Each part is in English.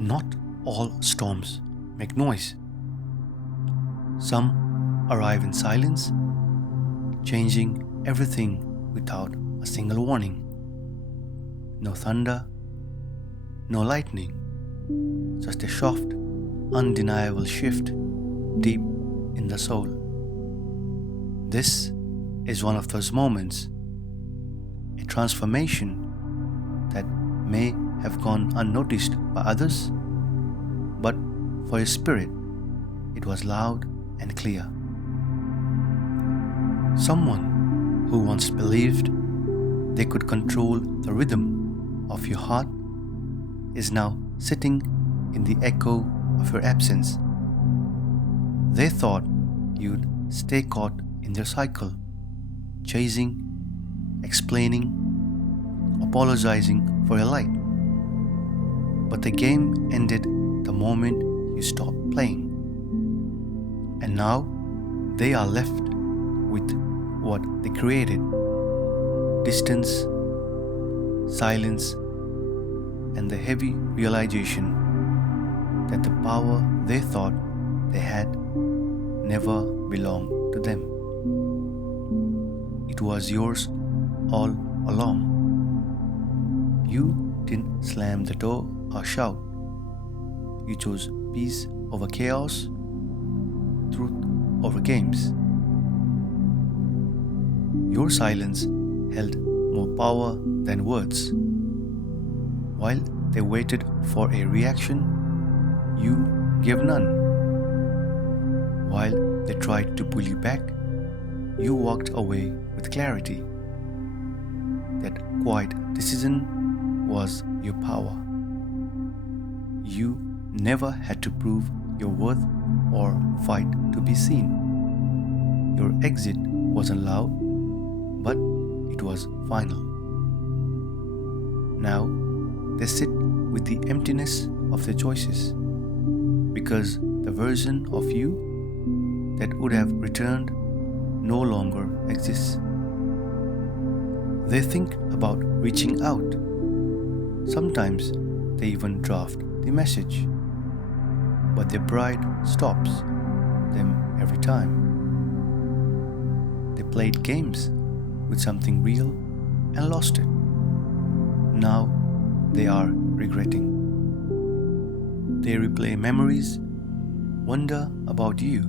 Not all storms make noise. Some arrive in silence, changing everything without a single warning. No thunder, no lightning, just a soft, undeniable shift deep in the soul. This is one of those moments, a transformation that may have gone unnoticed by others, but for your spirit, it was loud and clear. Someone who once believed they could control the rhythm of your heart is now sitting in the echo of your absence. They thought you'd stay caught in their cycle, chasing, explaining, apologizing for your light. But the game ended the moment you stopped playing. And now they are left with what they created: distance, silence, and the heavy realization that the power they thought they had never belonged to them. It was yours all along. You didn't slam the door or shout. You chose peace over chaos, truth over games. Your silence held more power than words. While they waited for a reaction, you gave none. While they tried to pull you back, you walked away with clarity. That quiet decision was your power. You never had to prove your worth or fight to be seen. Your exit wasn't loud, but it was final. Now they sit with the emptiness of their choices, because the version of you that would have returned no longer exists. They think about reaching out. Sometimes they even draft the message, but their pride stops them every time. They played games with something real and lost it. Now they are regretting. They replay memories, wonder about you,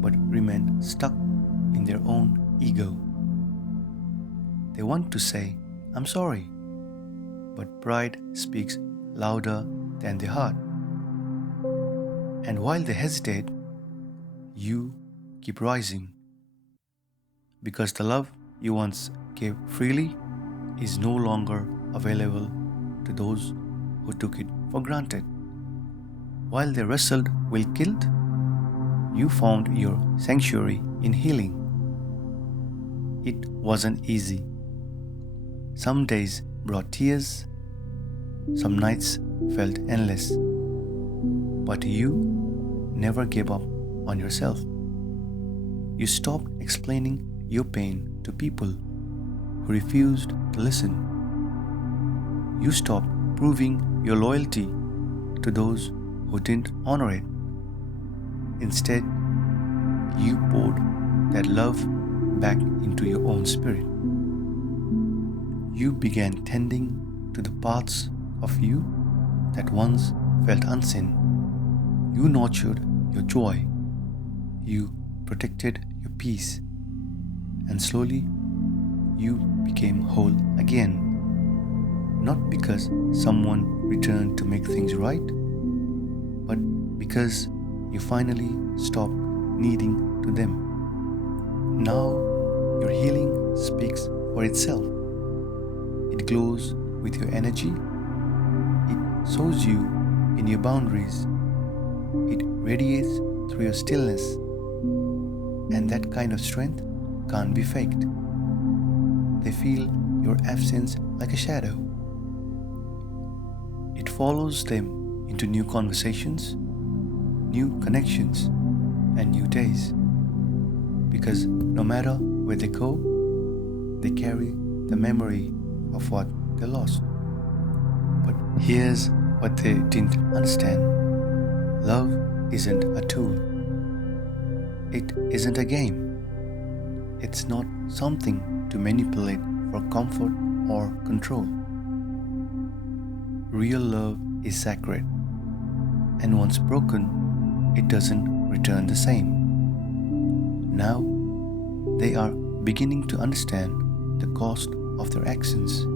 but remain stuck in their own ego. They want to say, "I'm sorry," but pride speaks louder than their heart. And while they hesitate, you keep rising, because the love you once gave freely is no longer available to those who took it for granted. While they wrestled with guilt, you found your sanctuary in healing. It wasn't easy. Some days brought tears, some nights felt endless, but you never gave up on yourself. You stopped explaining your pain to people who refused to listen. You stopped proving your loyalty to those who didn't honor it. Instead, you poured that love back into your own spirit. You began tending to the parts of you that once felt unseen. You nurtured your joy. You protected your peace. And slowly, you became whole again. Not because someone returned to make things right, but because you finally stopped needing to them. Now, your healing speaks for itself. It glows with your energy. It shows you in your boundaries. It radiates through your stillness. And that kind of strength can't be faked. They feel your absence like a shadow. It follows them into new conversations, new connections, and new days. Because no matter where they go, they carry the memory of what they lost. But here's What they didn't understand, love isn't a tool, it isn't a game, it's not something to manipulate for comfort or control. Real love is sacred, and once broken, it doesn't return the same. Now they are beginning to understand the cost of their actions,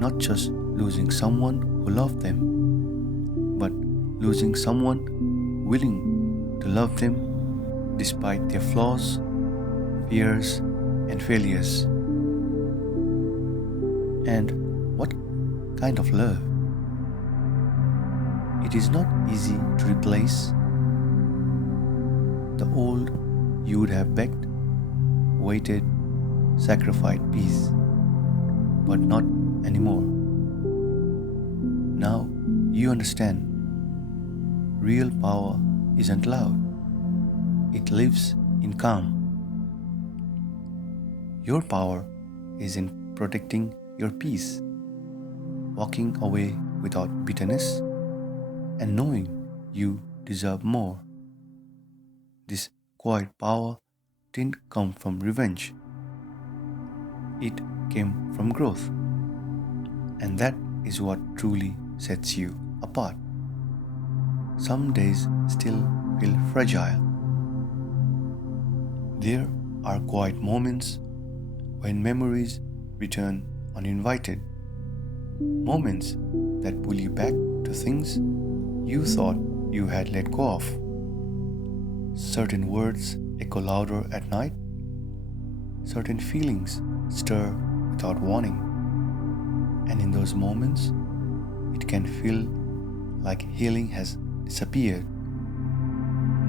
not just losing someone who loved them, but losing someone willing to love them despite their flaws, fears, and failures. And what kind of love? It is not easy to replace the old you would have begged, waited, sacrificed peace, but not anymore. Now you understand real power isn't loud, it lives in calm. Your power is in protecting your peace, walking away without bitterness, and knowing you deserve more. This quiet power didn't come from revenge, it came from growth, and that is what truly sets you apart. Some days still feel fragile. There are quiet moments when memories return uninvited, moments that pull you back to things you thought you had let go of. Certain words echo louder at night, certain feelings stir without warning, and in those moments, it can feel like healing has disappeared,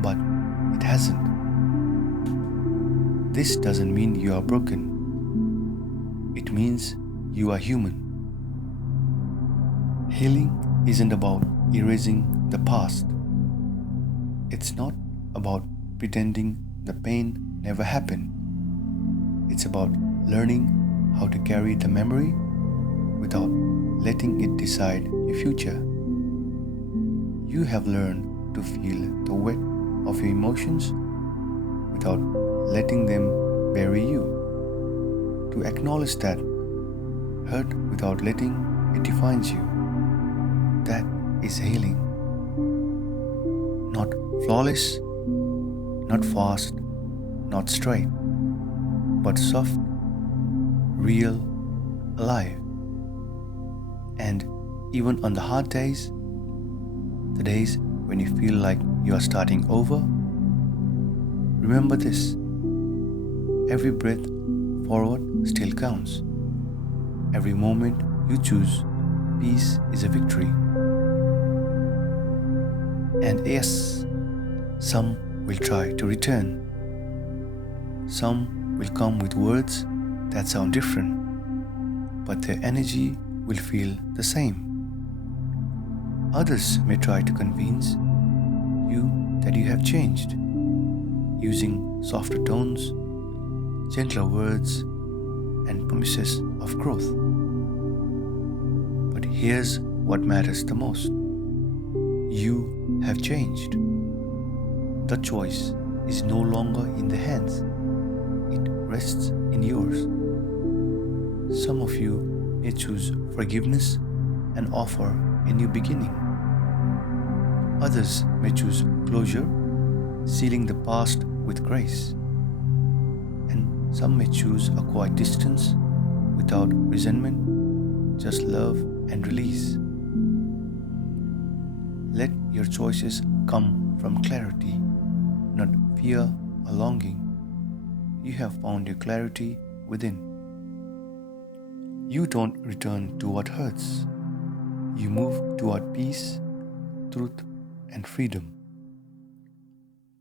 but it hasn't. This doesn't mean you are broken, it means you are human. Healing isn't about erasing the past, it's not about pretending the pain never happened. It's about learning how to carry the memory without letting it decide your future. You have learned to feel the weight of your emotions without letting them bury you, to acknowledge that hurt without letting it define you. That is healing. Not flawless, not fast, not straight, but soft, real, alive. And even on the hard days, the days when you feel like you are starting over, remember this: every breath forward still counts. Every moment you choose peace is a victory. And yes, some will try to return. Some will come with words that sound different, but their energy will feel the same. Others may try to convince you that you have changed, using softer tones, gentler words, and promises of growth. But here's what matters the most: you have changed. The choice is no longer in the hands, it rests in yours. Some of you may choose forgiveness and offer a new beginning. Others may choose closure, sealing the past with grace. And some may choose a quiet distance without resentment, just love and release. Let your choices come from clarity, not fear or longing. You have found your clarity within. You don't return to what hurts. You move toward peace, truth, and freedom.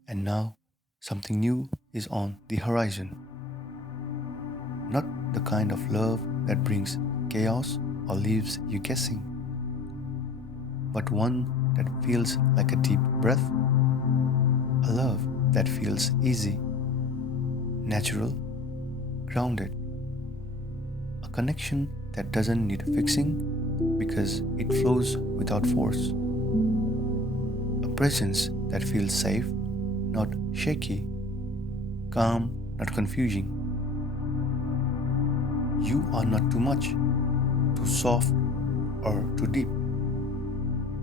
And now, something new is on the horizon. Not the kind of love that brings chaos or leaves you guessing, but one that feels like a deep breath, a love that feels easy, natural, grounded, a connection that doesn't need fixing, because it flows without force. A presence that feels safe, not shaky, calm, not confusing. You are not too much, too soft, or too deep.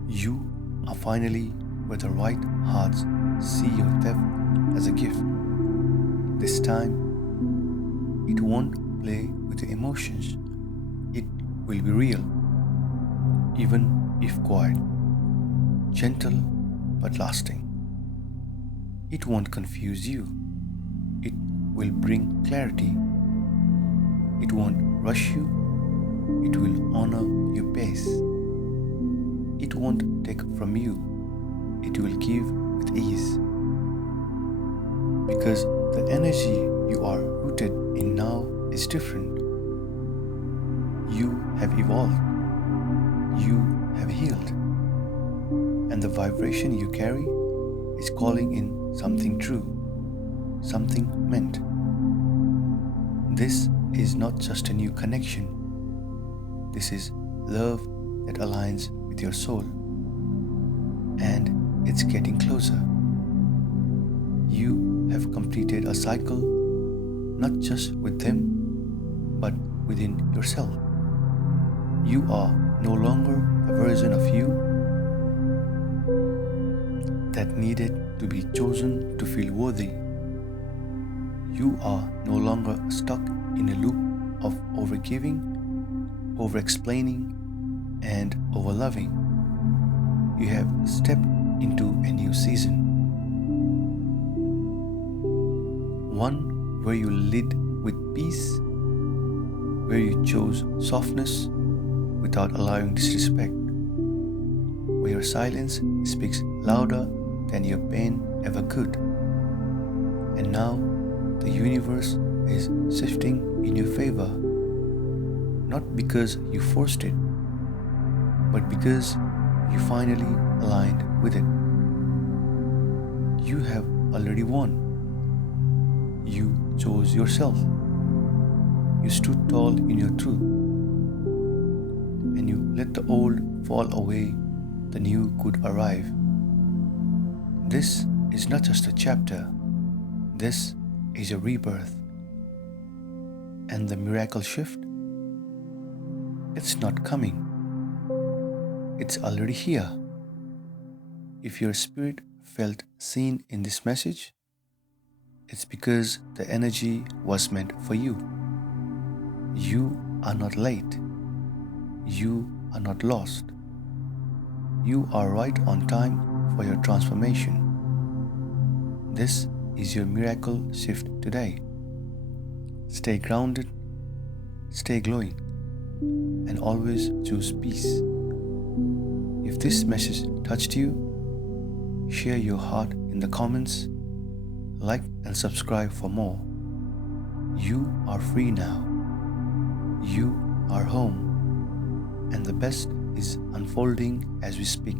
You are finally where the right hearts see your depth as a gift. This time, it won't play with the emotions. It will be real, even if quiet, gentle but lasting. It won't confuse you. It will bring clarity. It won't rush you. It will honor your pace. It won't take from you. It will give with ease. Because the energy you are rooted in now is different. You have evolved. You have healed. And the vibration you carry is calling in something true, something meant. This is not just a new connection. This is love that aligns with your soul. And it's getting closer. You have completed a cycle, not just with them, but within yourself. You are no longer a version of you that needed to be chosen to feel worthy. You are no longer stuck in a loop of overgiving, over-explaining, and over-loving. You have stepped into a new season. One where you lead with peace, where you chose softness without allowing disrespect, where your silence speaks louder than your pain ever could. And now the universe is shifting in your favor, not because you forced it, but because you finally aligned with it. You have already won. You chose yourself. You stood tall in your truth. And you let the old fall away, the new could arrive. This is not just a chapter. This is a rebirth. And the miracle shift? It's not coming. It's already here. If your spirit felt seen in this message, it's because the energy was meant for you. You are not late. You are not lost. You are right on time for your transformation. This is your miracle shift today. Stay grounded, stay glowing, and always choose peace. If this message touched you, share your heart in the comments, like and subscribe for more. You are free now. You are home. And the best is unfolding as we speak.